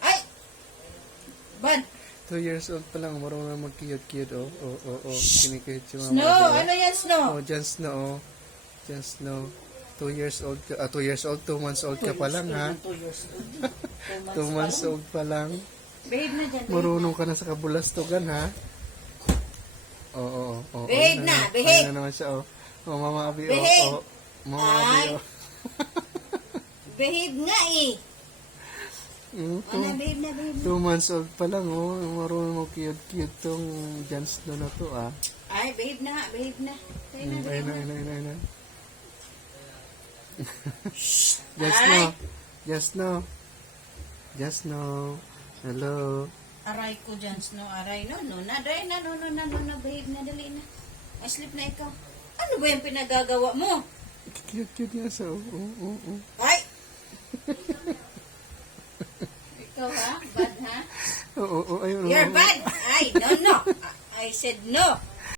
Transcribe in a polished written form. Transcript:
Ay! Bad. 2 years old pa lang, marunong na mag-cute-cute, oh. Kinikihit si mama. Snow! diba? Ano yan, Snow? Oh, Jan Snow, oh. Jan Snow. 2 years old ka, 2 years old, 2 months old ka pa lang, ha? 2 years old. 2 months old pa lang. Behave na dyan. Marunong ka na sa kabulastugan, ha? Oo. Behave na, behave. Ayun na naman siya, oh. Oh, Mama Abi, Behave. oh. Mama Ay. Abi, oh. Behave nga eh. Mm, Ano, behave na. 2 months old pa lang, oh. Marunong mo cute-cute tong Jan Snow na to, ah. Ay, behave na nga, behave na. Behave na, Ayun na. Ay. Just know. Hello. Aray ko dyan, Snow. Aray, no. Behave na, dali na. Ay, sleep na ikaw. Ano ba yung pinagagawa mo? Cute nga sa, oh. Ay! Ikaw ha? Bad ha? Oo, ayun. You're bad! Ay, no. I said no.